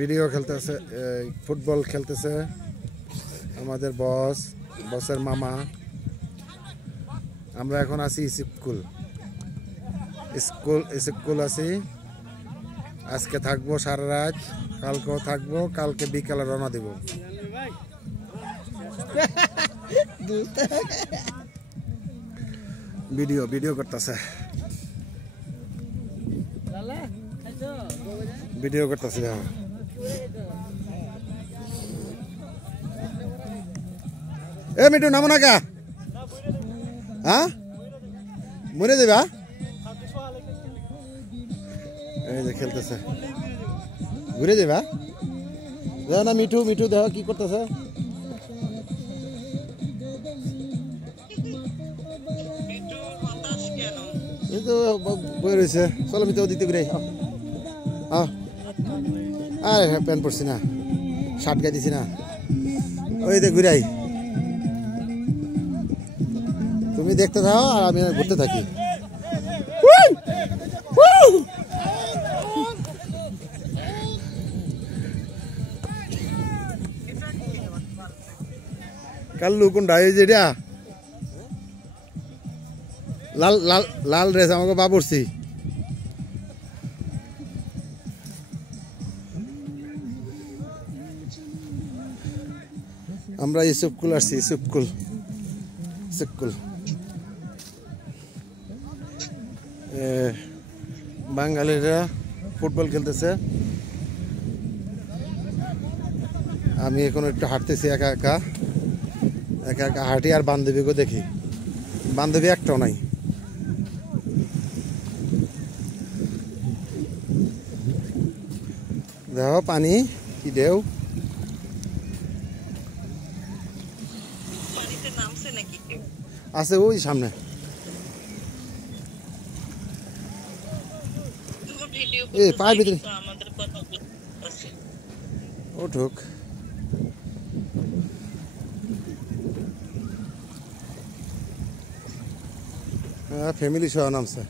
Video খেলতেছে, football খেলতেছে আমাদের বসের মামা। আমরা এখন আছি স্কুল আছি। আজকে থাকবো সারা রাত, কালকেও থাকবো, কালকে বিকালে রওনা দিব। ভিডিও করতেছে, ভিডিও করতেছে। এ মিটু নামো না কা? হ্যাঁ মরে যাবা? এই যে খেলতেছে, ঘুরে যাবা? দেখো না মিঠু দেখো কি করতেছে। এই তো বই রয়েছে, চলো মিঠু দিতে ঘুরে। আরে প্যান্ট পরছি না, শার্ট গায়ে দিছি না, ওই তো ঘুরাই। তুমি দেখতে থাকো আর আমি ঘুরতে থাকি। কাল্লু কোনটা? এই যে লাল লাল লাল ড্রেস আমাকে বাবুরছি। আমরা স্কুল আসছি, স্কুল বাঙালিরা ফুটবল খেলতেছে। আমি এখন একটু হাঁটতেছি একা একা হাঁটি, আর বান্ধবীকে দেখি। বান্ধবী একটাও নাই। দেখো পানি কি ঢেউ। আছে ওই সামনে। এই পায়ের ভিতরে উঠুক। ফ্যামিলি সহ নামছে।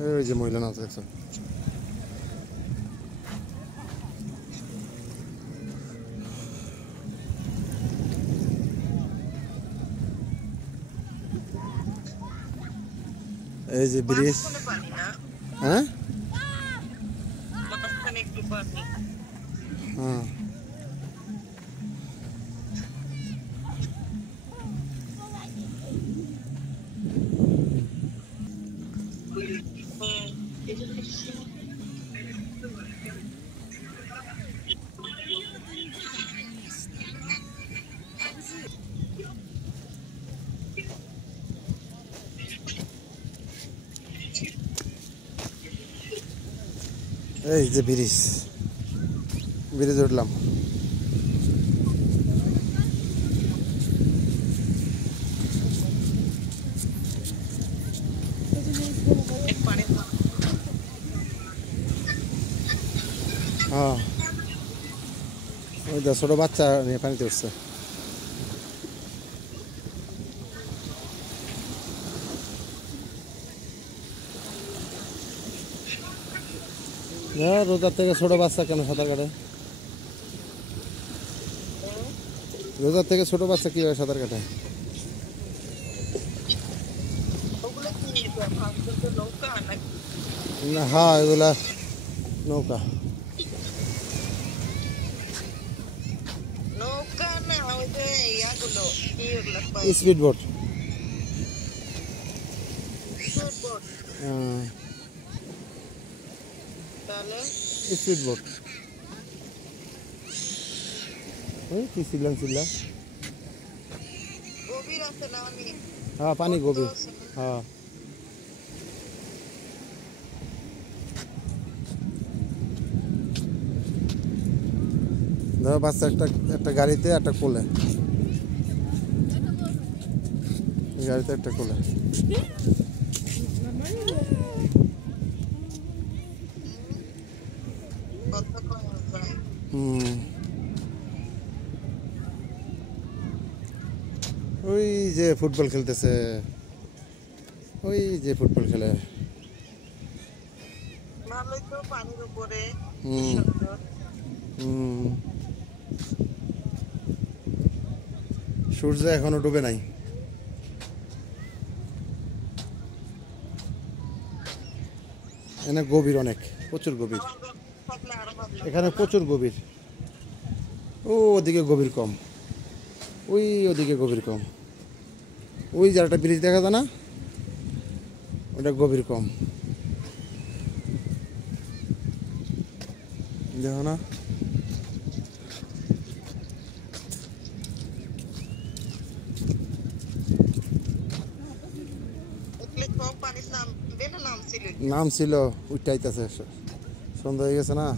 ওই যে মহিলা নামছে। এই যে ব্রিজ। হ্যাঁ হ্যাঁ এই যে ব্রিজ উঠলাম। হ্যাঁ ওই যে ছোট বাচ্চা নিয়ে পানিতে উঠছে। রোজার থেকে ছোট বাচ্চা কেন সাঁতার কাটে? রোজার থেকে ছোট বাচ্চা কিভাবে সাঁতার কাটে? হ্যাঁ এগুলা নৌকা। Speed boat. Speed boat. কি চিল্লা হ্যাঁ পানি গভীর। হ্যাঁ ধরো বাচ্চা একটা গাড়িতে একটা কোলে, গাড়িতে একটা কোলে। ওই যে ফুটবল খেলতেছে, ওই যে ফুটবল খেলে। পানির উপরে হুম সুন্দর। হুম সূর্য এখনো ডুবে নাই। এখানে গভীর অনেক, প্রচুর গভীর। আমার থাকলে আরো ভালো এখানে লাগতো না? প্রচুর গভীর। ওদিকে গভীর কম, ওদিকে গভীর কম। ওই যে একটা ব্রিজ দেখা যায় না, ওটা গভীর কম, দেখো না। দেখলে কম পানির নামবে না নামছিল? নাম ছিল উঠাইতেছে, সন্ধ্যা হয়ে গেছে না।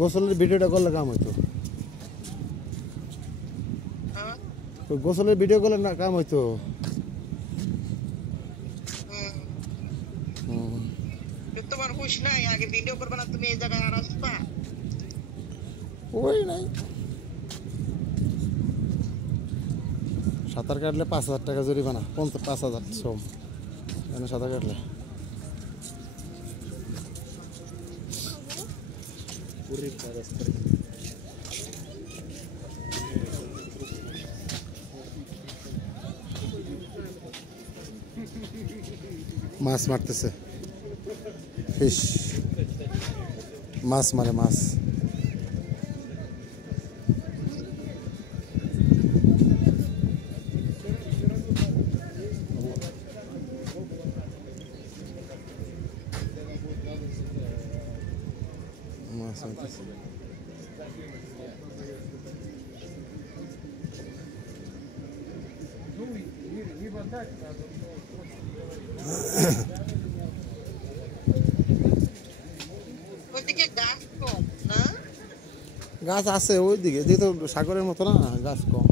গোসলের ভিডিওটা করলে কাম হইতো, হ্যাঁ? গোসলের ভিডিও করলে না কাম হইতো। হুম। হুম। তোমার হুঁশ নাই, আগে ভিডিও করবে না, তুমি এই জায়গায় আর আসবা? ওই নাই, সাঁতার কাটলে 5,000 টাকা জরিমানা, 5,000 শ্রম এখানে সাঁতার কাটলে। মাছ মারতেছে, ফিশ, মাছ মারে মাছ। মাছ মারতেছে। ওইদিকে গাছ কম না? গাছ আছে ওইদিকে, এদিকে তো সাগরের মতো না, গাছ কম।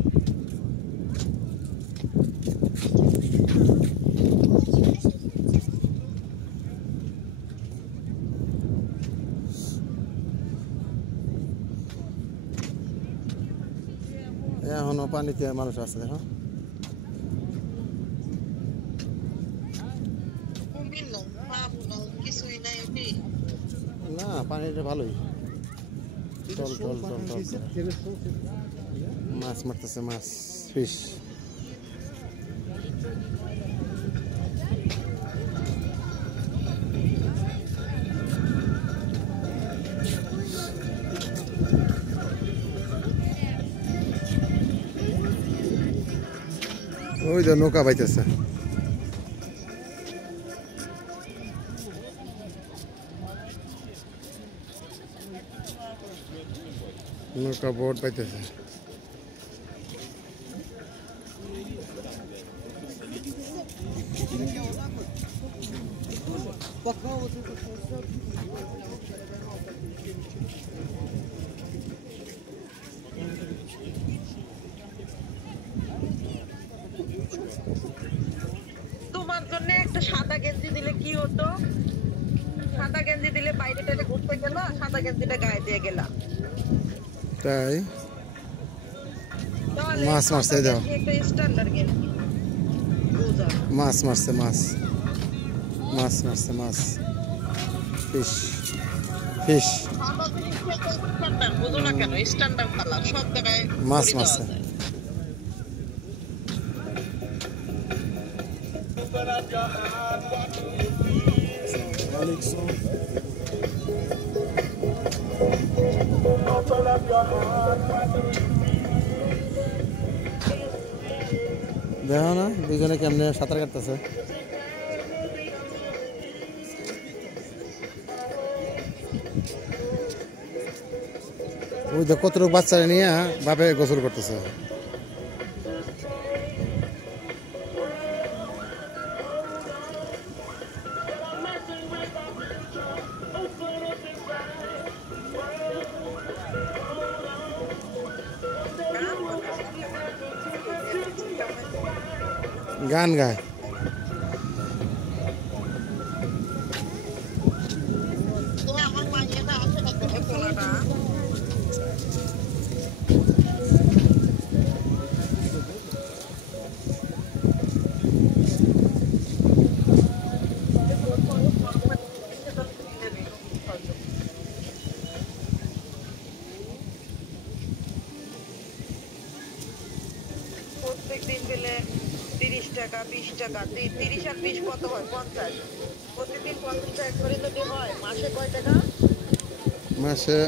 এখনো পানিতে মানুষ আছে, দেখো। কুমির নাই, সাপ নাই, কিছুই নাই ওটি। না পানিটা ভালোই, টল টল টল টল করে। মাছ মারতেছে, মাছ, ফিশ। ওই তো নৌকা বাইতেছে। নৌকা বোট বাইতেছে। তোমার জন্য একটা সাদা গেঞ্জি দিলে কি হতো? সাদা গেঞ্জি দিলে বাইরে টাইরে ঘুরতে গেল, সাদা গেঞ্জিটা গায়ে দিয়ে গেলাম। তাই তাহলে মাছ মারছে, দাও। একটা স্ট্যান্ডার্ড গেঞ্জি বুঝা। মাছ মারছে, মাছ, মাছ মারছে, মাছ, ফিশ, ফিশ। ভালো জিনিস খেতে স্ট্যান্ডার্ড, বুঝো না কেন? স্ট্যান্ডার্ড কালার সব জায়গায় মাছ পরে মারছে। যাওয়া যায়। দেখো না দুজনে কেমনে সাঁতার কাটতেছে। ওই দেখ কতটুকু বাচ্চারা নিয়ে বাপে গোসল করতেছে। গান গায়। আমার মাইয়াটা আসে না কেন পোলাটা? প্রত্যেকদিন পেলে 30 টাকা 20 টাকা, 30 আর 20 কত হয়? 50। প্রতিদিন 50 টাকা করে যদি হয় মাসে কয় টাকা? মাসে